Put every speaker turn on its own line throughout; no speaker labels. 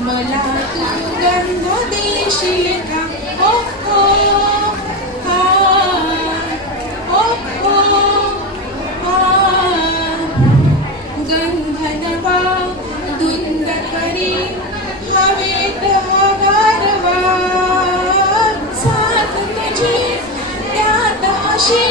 मला तू गंध देशील का ओ हो ओ हो। गंधनवा दुंद करी हवेत गन्धो साथ तुझी त्यात अशी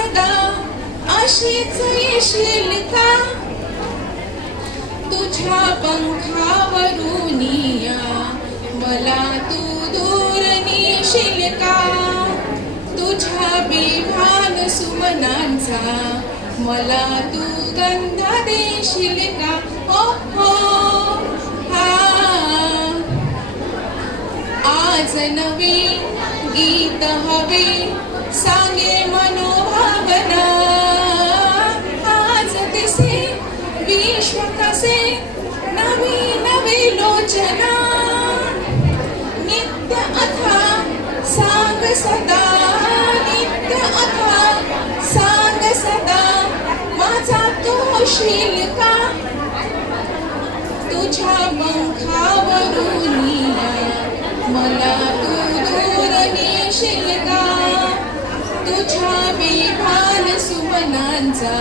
सदा अशीच येशील का तुझ्या पंखावरून मला तू दूर नेशील का तुझ्या बिभान सुमनांचा मला तू गंध देशील का हो. हो हा आज नवे गीत हवे सांगे मला विश्वकसे नवी नवी लोचना। नित्य अथा सांग सदा नित्य अथा सांग सदा माझा तो होशील का तुझ्या पंखावरून मला तू दूर नेशील का तुझ्या बेभान सुमनांचा.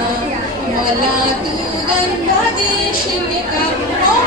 मला तू गंध देशील का?